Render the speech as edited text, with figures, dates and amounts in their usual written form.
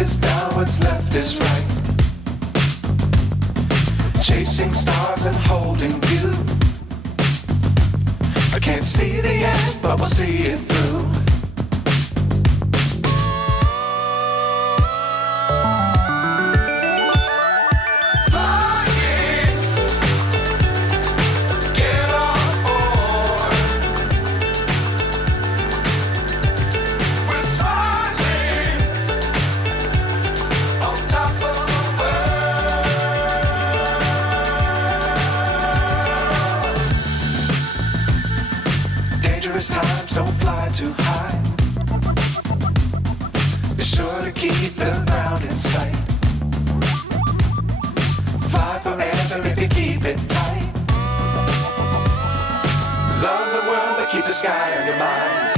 is down, what's left is right. Chasing stars and holding you. I can't see the end, but we'll see it through. Times don't fly too high. Be sure to keep the ground in sight. Fly forever if you keep it tight. Love the world, but keep the sky on your mind.